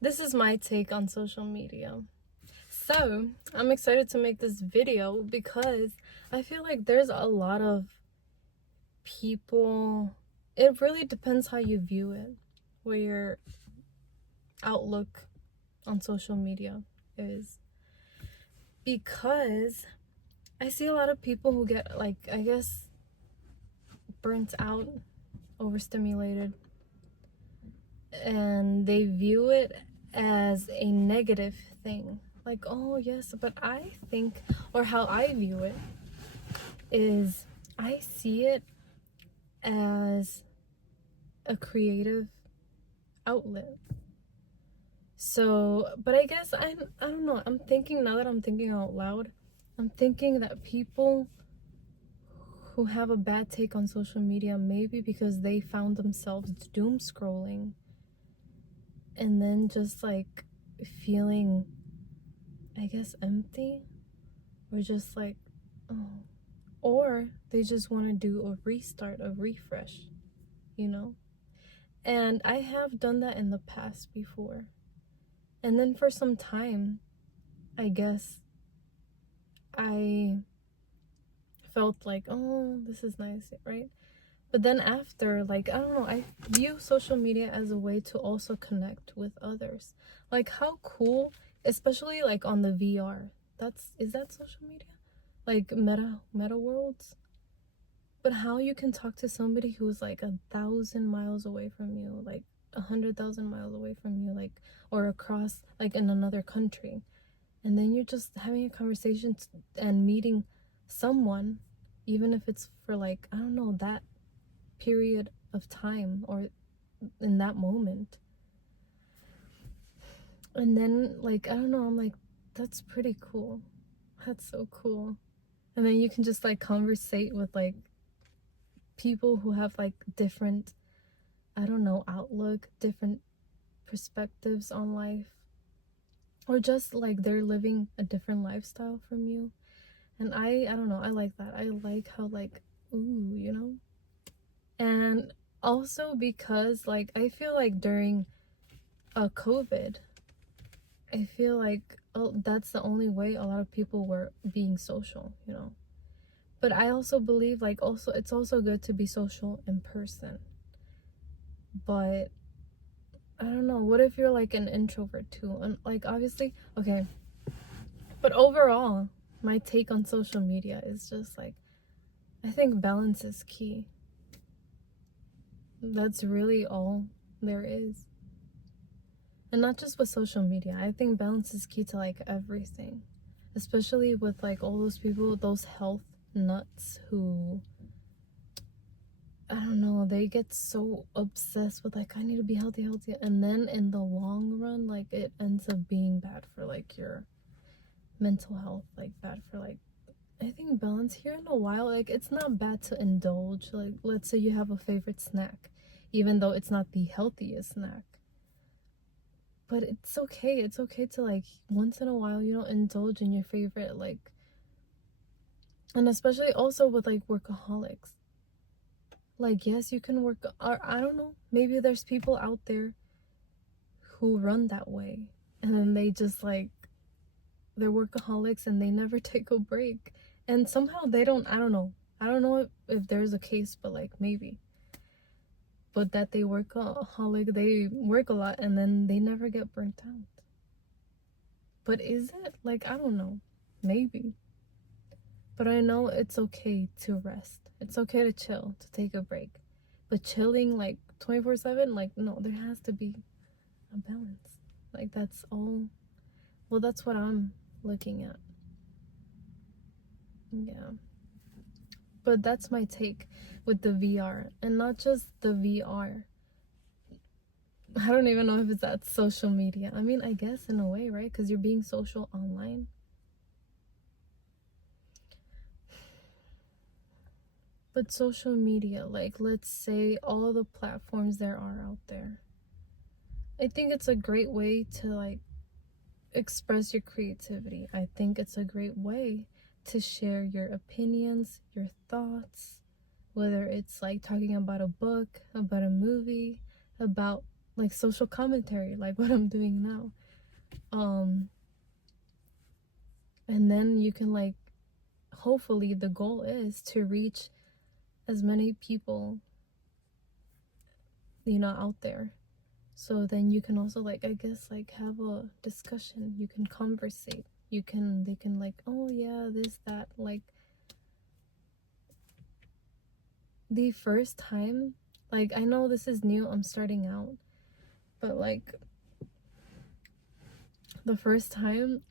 This is my take on social media. So, I'm excited to make this video because I feel like there's a lot of people. It really depends how you view it, where your outlook on social media is. Because I see a lot of people who get, like, I guess, burnt out, overstimulated, and they view it as a negative thing. Like, oh yes, but I think, or how I view it is, I see it as a creative outlet. So, but I guess I don't know, I'm thinking, now that I'm thinking out loud, I'm thinking that people who have a bad take on social media, maybe because they found themselves doom scrolling and then just like feeling, I guess, empty, or just like, oh, or they just want to do a restart, a refresh, you know? And I have done that in the past before. And then for some time, I guess, I felt like, oh, this is nice, right? But then after, like, I don't know, I view social media as a way to also connect with others. Like, how cool, especially like on the VR. Is that social media? Like meta worlds? But how you can talk to somebody who's like 1,000 miles away from you, like 100,000 miles away from you, like, or across, like, in another country, and then you're just having a conversation and meeting someone, even if it's for, like, I don't know, that period of time or in that moment. And then, like, I don't know, I'm like, that's pretty cool. That's so cool. And then you can just like conversate with like people who have like different, I don't know, outlook, different perspectives on life, or just like they're living a different lifestyle from you. And I don't know, I like that. I like how, like, ooh, you know? And also because, like, I feel like during COVID, I feel like, oh, that's the only way a lot of people were being social, you know? But I also believe, like, also it's also good to be social in person. But I don't know, what if you're like an introvert too? And like, obviously, okay. But overall, my take on social media is just like, I think balance is key. That's really all there is. And not just with social media. I think balance is key to like everything. Especially with like all those people, those health nuts who, I don't know, they get so obsessed with like, I need to be healthy, and then in the long run, like, it ends up being bad for like your mental health, like bad for like, I think balance here in a while, like, it's not bad to indulge. Like, let's say you have a favorite snack, even though it's not the healthiest snack, but it's okay. It's okay to, like, once in a while, you know, indulge in your favorite, like, and especially also with like workaholics. Like, yes, you can work, or I don't know, maybe there's people out there who run that way, and then they just like, they're workaholics and they never take a break, and somehow they don't, I don't know if there's a case, but like, maybe, but that they workaholic, they work a lot and then they never get burnt out. But is it, like, I don't know, maybe. But I know it's okay to rest, it's okay to chill, to take a break, but chilling like 24/7, like, no, there has to be a balance. Like, that's all, well, that's what I'm looking at. Yeah. But that's my take with the VR. And not just the VR. I don't even know if it's that social media. I mean, I guess in a way, right? Because you're being social online. But social media, like, let's say all the platforms there are out there, I think it's a great way to, like, express your creativity. I think it's a great way to share your opinions, your thoughts, whether it's like talking about a book, about a movie, about like social commentary, like what I'm doing now. And then you can like, hopefully the goal is to reach as many people, you know, out there. So then you can also like, I guess, like have a discussion. You can conversate. They can like, oh yeah, this, that. Like the first time, like I know this is new, I'm starting out, but like the first time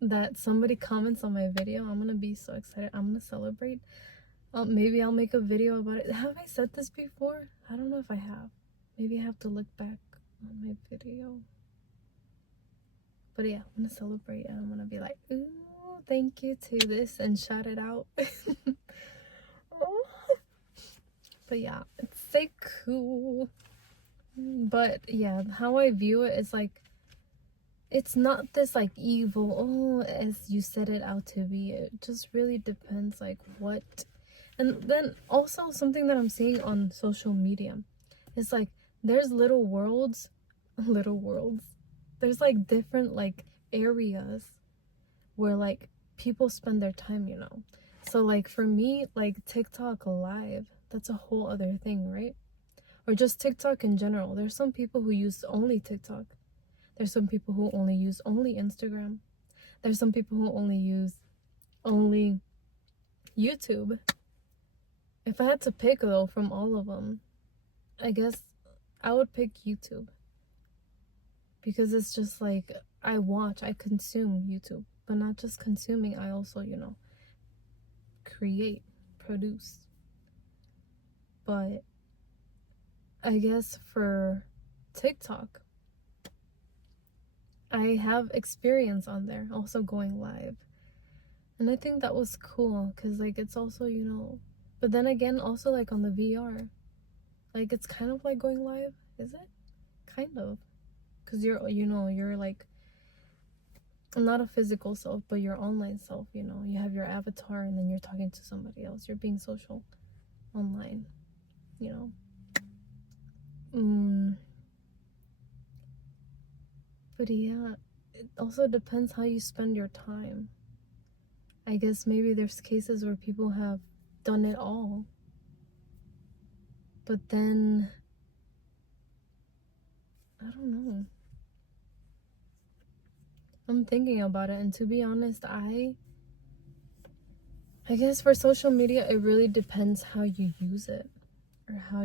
that somebody comments on my video, I'm gonna be so excited. I'm gonna celebrate. Maybe I'll make a video about it. Have I said this before? I don't know if I have. Maybe I have to look back on my video. But yeah, I'm gonna celebrate and I'm gonna be like, ooh, thank you to this, and shout it out. But yeah, it's so cool. But yeah, how I view it is like, it's not this like evil, oh, as you set it out to be. It just really depends like what. And then also something that I'm seeing on social media is like, there's little worlds. Little worlds, there's like different like areas where like people spend their time, you know. So like for me, like TikTok live, that's a whole other thing, right? Or just TikTok in general. There's some people who use only TikTok. There's some people who only use only Instagram. There's some people who only use only YouTube. If I had to pick though from all of them, I guess I would pick YouTube. Because it's just like, I consume YouTube. But not just consuming, I also, you know, create, produce. But I guess for TikTok, I have experience on there, also going live. And I think that was cool, because like it's also, you know, but then again, also like on the VR, like it's kind of like going live, is it? Kind of. Because you're, you know, you're like, not a physical self, but your online self, you know. You have your avatar and then you're talking to somebody else. You're being social online, you know. But yeah, it also depends how you spend your time. I guess maybe there's cases where people have done it all. But then, I don't know. I'm thinking about it, and to be honest, I guess for social media, it really depends how you use it, or how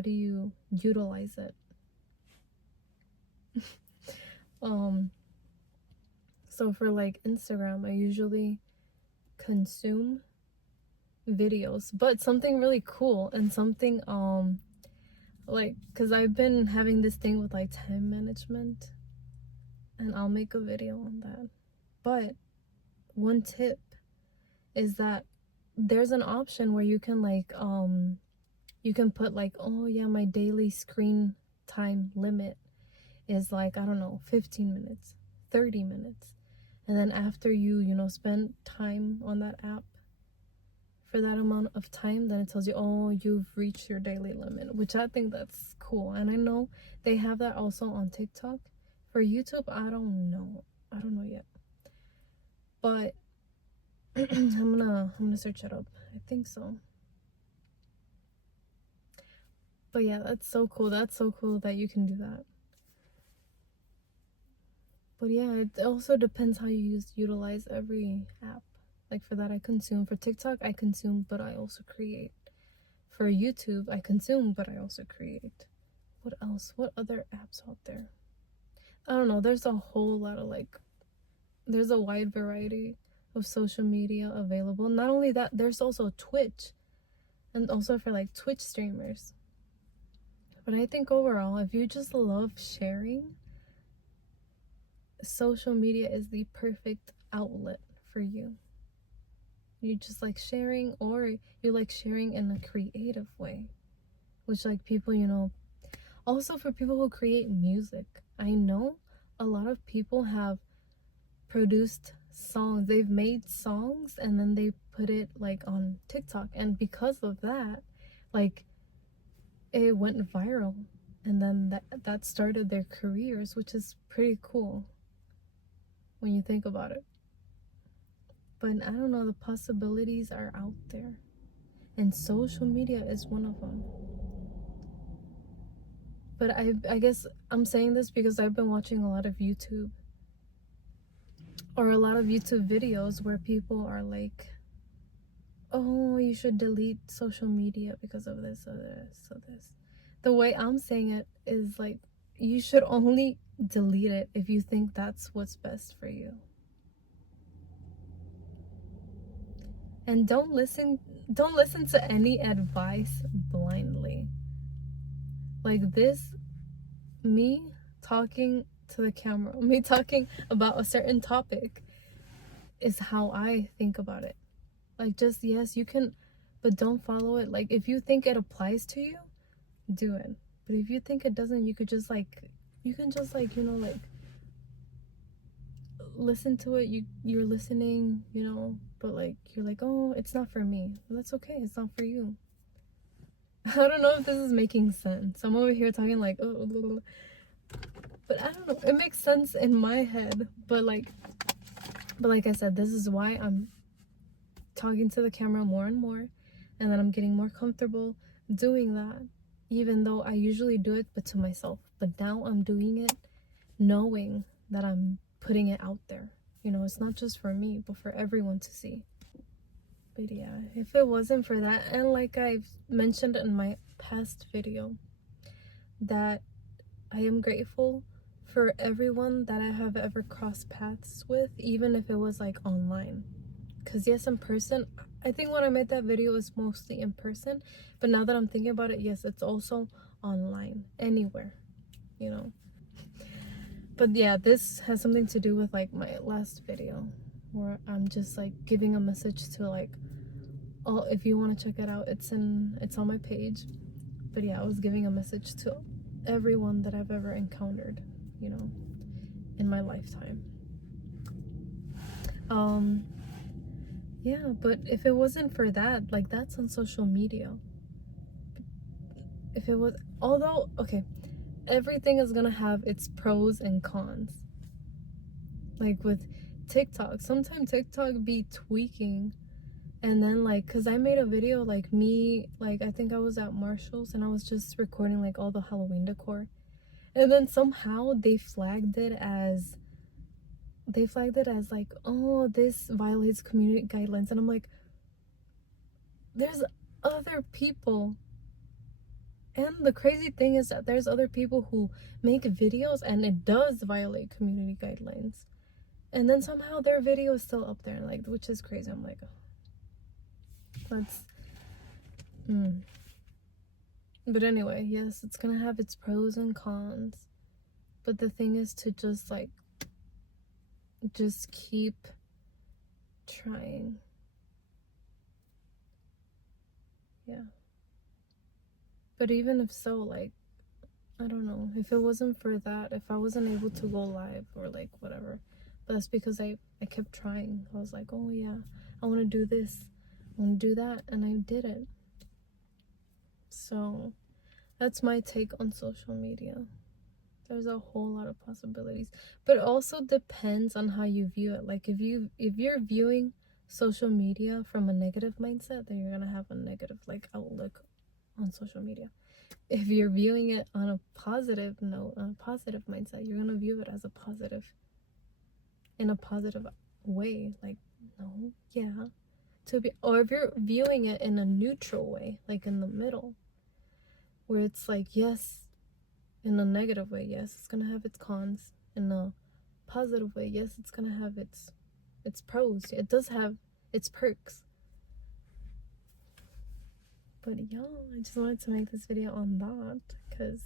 do you utilize it. So for like Instagram, I usually consume videos, but something really cool and something like, because I've been having this thing with like time management, and I'll make a video on that. But one tip is that there's an option where you can like you can put like, oh yeah, my daily screen time limit is like, I don't know, 15 minutes, 30 minutes. And then after you know, spend time on that app for that amount of time, then it tells you, oh, you've reached your daily limit, which I think that's cool. And I know they have that also on TikTok. For YouTube, I don't know yet, but I'm gonna search it up. I think so. But yeah, that's so cool that you can do that. But yeah, it also depends how you utilize every app. Like for that, I consume. For TikTok, I consume, but I also create. For YouTube, I consume, but I also create. What else? What other apps out there? I don't know. There's a whole lot of like, there's a wide variety of social media available. Not only that, there's also Twitch, and also for like Twitch streamers. But I think overall, if you just love sharing, social media is the perfect outlet for you. You just like sharing, or you like sharing in a creative way, which like people, you know, also for people who create music, I know a lot of people have produced songs. They've made songs and then they put it like on TikTok, and because of that, like it went viral, And then that started their careers, which is pretty cool when you think about it. But I don't know, the possibilities are out there. And social media is one of them. But I guess I'm saying this because I've been watching a lot of YouTube, or a lot of YouTube videos where people are like, oh, you should delete social media because of this or this or this. The way I'm saying it is like, you should only delete it if you think that's what's best for you. And don't listen to any advice blindly. Like this, me talking to the camera, me talking about a certain topic is how I think about it. Like, just, yes, you can, but don't follow it. Like, if you think it applies to you, do it. But if you think it doesn't, you could just like, you can just like, you know, like listen to it. You're listening, you know, but like you're like, oh, it's not for me. Well, that's okay, it's not for you. I don't know if this is making sense. I'm over here talking like, oh, but I don't know, it makes sense in my head. But like I said, this is why I'm talking to the camera more and more, and then I'm getting more comfortable doing that, even though I usually do it but to myself. But now I'm doing it knowing that I'm putting it out there. You know, it's not just for me, but for everyone to see. But yeah, if it wasn't for that, and like I've mentioned in my past video, that I am grateful for everyone that I have ever crossed paths with, even if it was like online. Because yes, in person, I think when I made that video, it was mostly in person. But now that I'm thinking about it, yes, it's also online, anywhere, you know. But yeah, this has something to do with like my last video, where I'm just like giving a message to like, oh, if you want to check it out, it's on my page. But yeah, I was giving a message to everyone that I've ever encountered, you know, in my lifetime. Yeah, but if it wasn't for that, like, that's on social media. If it was, although, okay, everything is gonna have its pros and cons. Like with TikTok, sometimes TikTok be tweaking. And then like, cause I made a video like me, like I think I was at Marshall's and I was just recording like all the Halloween decor. And then somehow they flagged it as like, oh, this violates community guidelines. And I'm like, there's other people. And the crazy thing is that there's other people who make videos and it does violate community guidelines. And then somehow their video is still up there, like, which is crazy. I'm like, that's But anyway, yes, it's gonna have its pros and cons. But the thing is to just like, just keep trying. Yeah. But even if so, like, I don't know, if it wasn't for that, if I wasn't able to go live or like whatever, but that's because I kept trying. I was like, oh yeah, I want to do this, I want to do that, and I did it. So that's my take on social media. There's a whole lot of possibilities, but it also depends on how you view it. Like if you're viewing social media from a negative mindset, then you're gonna have a negative like outlook on social media. If you're viewing it on a positive note, on a positive mindset, you're gonna view it as a positive, in a positive way. Like, no, yeah, to be, or if you're viewing it in a neutral way, like in the middle, where it's like, yes, in a negative way, yes, it's gonna have its cons. In a positive way, yes, it's gonna have its pros. It does have its perks. But y'all, I just wanted to make this video on that because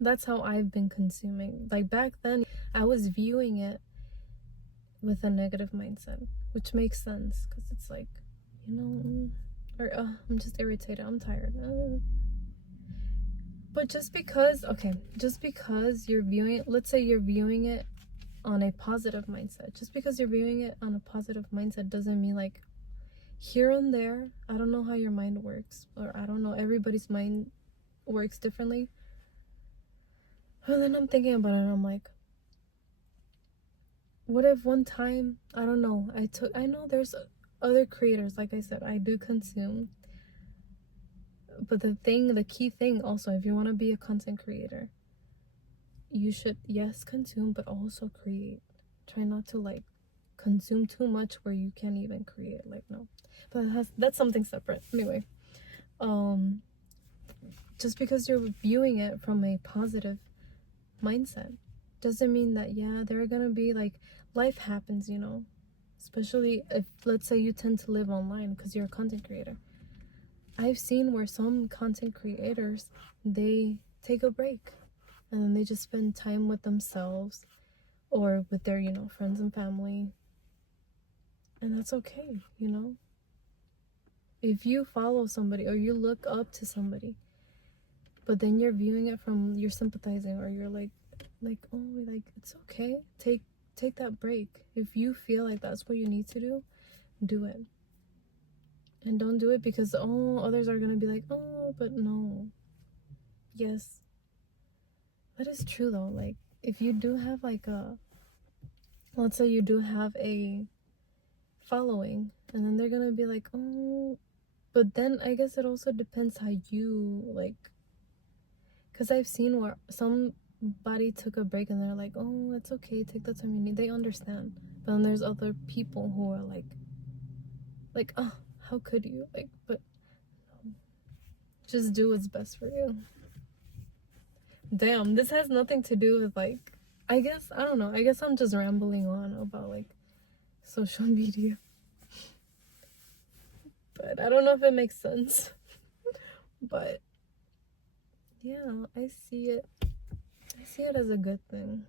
that's how I've been consuming. Like back then, I was viewing it with a negative mindset, which makes sense because it's like, you know, or I'm just irritated, I'm tired. But just because you're viewing it, let's say you're viewing it on a positive mindset, just because you're viewing it on a positive mindset doesn't mean like, here and there, I don't know how your mind works, or I don't know, everybody's mind works differently, And then I'm thinking about it and I'm like, what if one time, I don't know, I know there's other creators, like I said, I do consume. But the key thing also, if you want to be a content creator, you should, yes, consume, but also create. Try not to like consume too much where you can't even create. Like, no. But that's something separate. Anyway, just because you're viewing it from a positive mindset doesn't mean that, yeah, there are gonna be like, life happens, you know, especially if, let's say, you tend to live online because you're a content creator. I've seen where some content creators, they take a break and then they just spend time with themselves or with their, you know, friends and family, and that's okay, you know. If you follow somebody or you look up to somebody, but then you're viewing it from, you're sympathizing, or you're like, oh, like, it's okay, take that break. If you feel like that's what you need to do it. And don't do it because, oh, others are gonna be like, oh, but no. Yes, that is true though. Like, if you do have like a, let's say you do have a following, and then they're gonna be like, oh, but then I guess it also depends how you like, because I've seen where somebody took a break and they're like, oh, it's okay, take the time you need. They understand. But then there's other people who are like, oh, how could you? Like, but just do what's best for you. Damn, this has nothing to do with like, I guess, I don't know. I guess I'm just rambling on about like social media. But I don't know if it makes sense. But yeah, I see it as a good thing.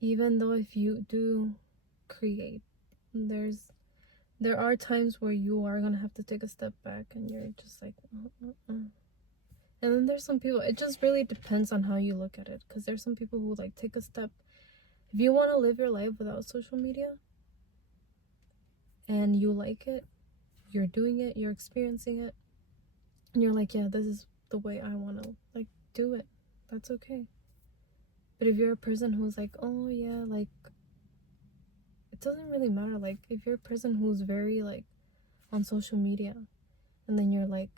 Even though if you do create, there are times where you are gonna have to take a step back and you're just like, and then there's some people, it just really depends on how you look at it, because there's some people who like take a step. If you want to live your life without social media and you like it, you're doing it, you're experiencing it, and you're like, yeah, this is the way I want to like do it, that's okay. But if you're a person who's like, oh yeah, like, it doesn't really matter. Like, if you're a person who's very like on social media, and then you're like,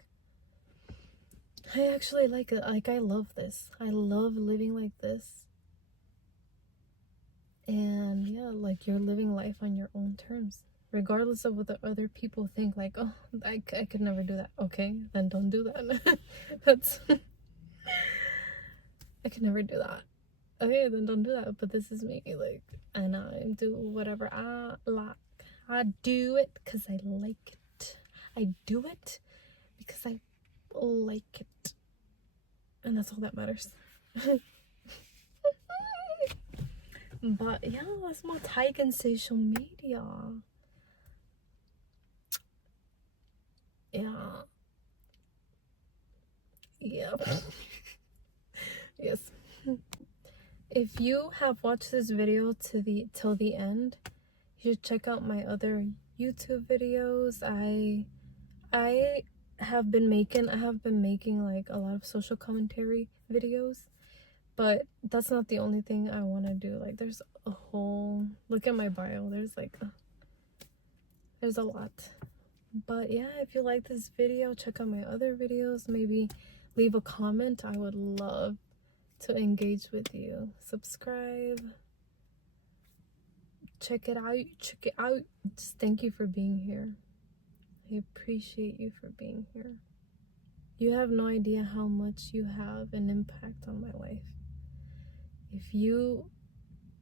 I actually like it, like, I love this, I love living like this, and yeah, like, you're living life on your own terms, regardless of what the other people think. Like, oh, I could never do that. Okay, then don't do that. That's I could never do that. Okay, then don't do that. But this is me, like, and I do whatever I like. I do it because I like it. I do it because I like it, and that's all that matters. But yeah, that's my take on social media. Yeah. Yeah. Yes. If you have watched this video till the end, you should check out my other YouTube videos. I have been making like a lot of social commentary videos, but that's not the only thing I want to do. Like, there's a whole, look at my bio, there's like there's a lot. But yeah, if you like this video, check out my other videos. Maybe leave a comment. I would love to engage with you. Subscribe, check it out. Just thank you for being here. I appreciate you for being here. You have no idea how much you have an impact on my life. If you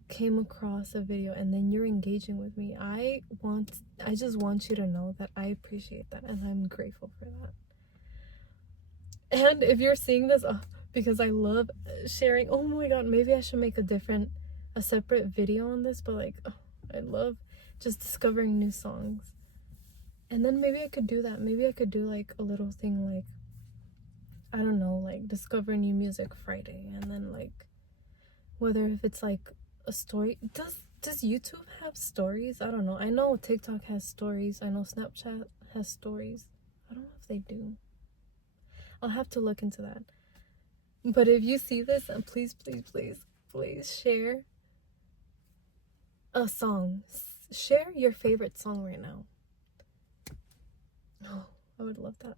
came across a video and then you're engaging with me, I just want you to know that I appreciate that and I'm grateful for that. And if you're seeing this, because I love sharing, oh my god, maybe I should make a separate video on this, but like, I love just discovering new songs. And then maybe I could do that. Maybe I could do like a little thing like, I don't know, like Discover New Music Friday, and then like, whether if it's like a story. Does YouTube have stories? I don't know. I know TikTok has stories. I know Snapchat has stories. I don't know if they do. I'll have to look into that. But if you see this, and please, please, please, please share a song. Share your favorite song right now. Oh, I would love that.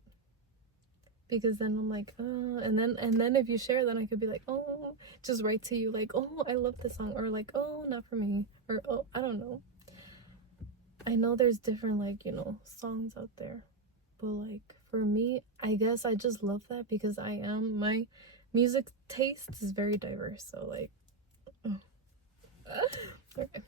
Because then I'm like, and then if you share, then I could be like, oh, just write to you like, oh, I love this song, or like, oh, not for me, or oh, I don't know. I know there's different, like, you know, songs out there, but like for me, I guess I just love that because my music taste is very diverse. So like, oh. Okay.